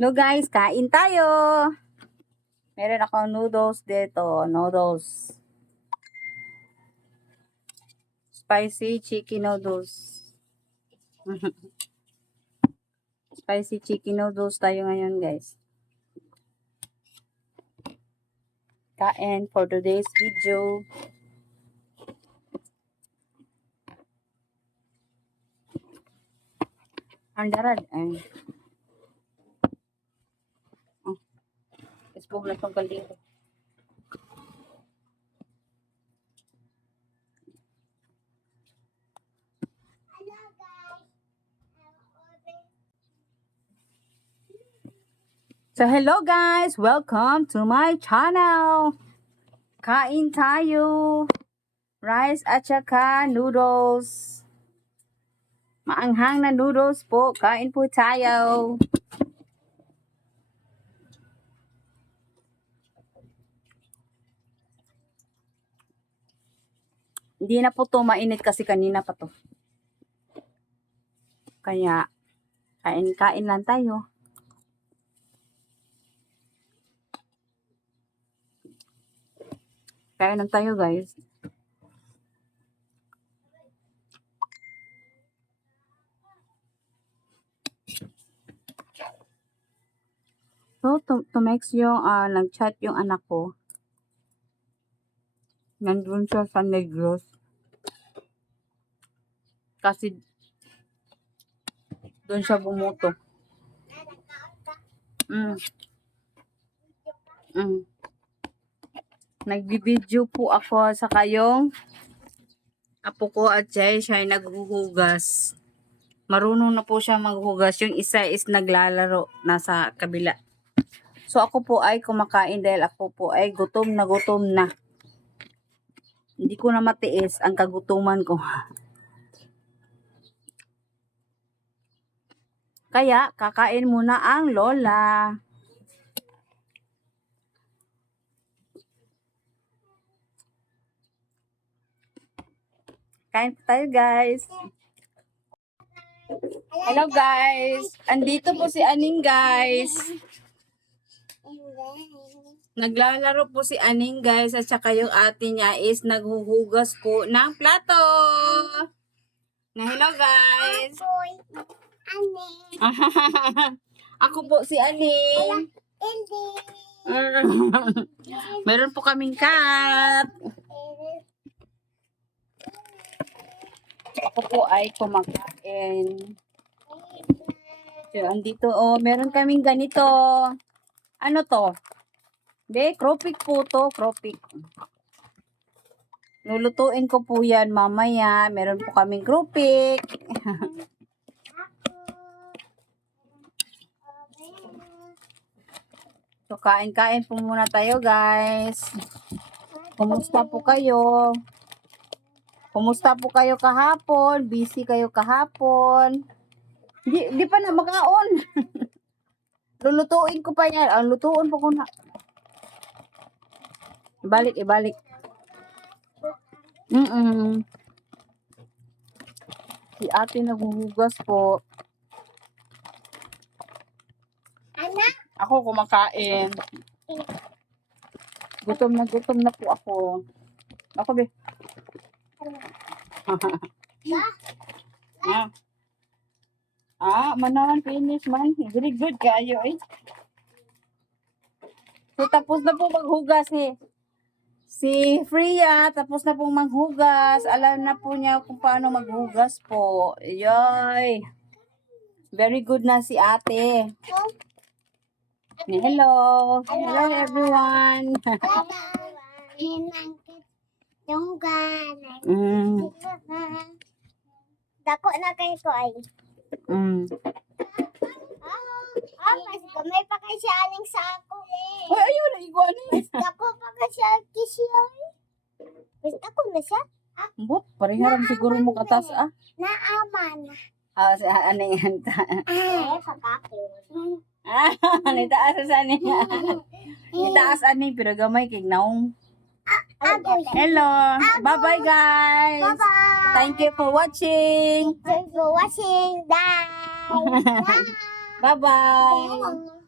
Hello guys, kain tayo. Meron ako noodles dito. Noodles. Spicy chicken noodles. Spicy chicken noodles tayo ngayon guys. Kain for today's video. Ang darad. Ay. Isbog lang tong kaldero. So hello guys, welcome to my channel. Kain tayo. Rice at saka noodles. Maanghang na noodles po. Kain po tayo. Hindi na po to mainit kasi kanina pa to. Kaya, kain-kain lang tayo. Kain lang tayo guys. So, to, to makes yung, ah, nag-chat yung anak ko. Nandun siya sa Negros. Kasi, doon siya bumuto. Mm. Mm. Nagbibideo po ako sa kayong apo ko at siya, siya ay naghuhugas. Marunong na po siya maghugas. Yung isa is naglalaro nasa kabila. So ako po ay kumakain dahil ako po ay gutom na gutom na. Hindi ko na matiis ang kagutuman ko. Kaya kakain muna ang lola. Kain tayo guys. Hello guys. Andito po si Aning guys. Naglalaro po si Aning guys at saka yung ate niya is naghuhugas po ng plato. Na hello guys. Ane, Ako po si Aning. Meron po kaming cat. Ako po ay kumakain. So, andito, oh, meron kaming ganito. Ano to? Be, kropik po to, kropik. Lulutuin ko po yan mamaya. Meron po kaming kropik. So, kain-kain po muna tayo, guys. Kumusta po kayo? Kumusta po kayo kahapon? Busy kayo kahapon? Di, di pa na makaon. Lulutuin ko pa yan. Ang lutuin po ko na. Ibalik, ibalik. Mm Si ate naghuhugas po. anak, Ako kumakain. Gutom na gutom na po ako. Ako be. ah. Ah, manawan finish man. Very good kayo eh. So tapos na po maghugas eh. Si Freya, tapos na pong maghugas. Alam na po niya kung paano maghugas po. Yoy. Very good na si ate. Hello. Hello everyone. mm, Dako na kayo ko ay. Mm. Ah, mas gamay pa kay siya aning sako eh. Ay, ayun, iguan eh. Dako pa ka siya kisyo eh. Mas dako na siya. Bot, pareharam siguro mo katas ah. Naaman. Ah, sa ano yan? Ay, pagkakit. Ah, nitaas sa ani. Nitaas ani, pero gamay kay naong. Agoy. Hello. Bye-bye guys. Bye-bye. Thank you for watching. Thanks for watching. Bye. Bye. Bye-bye. Bye.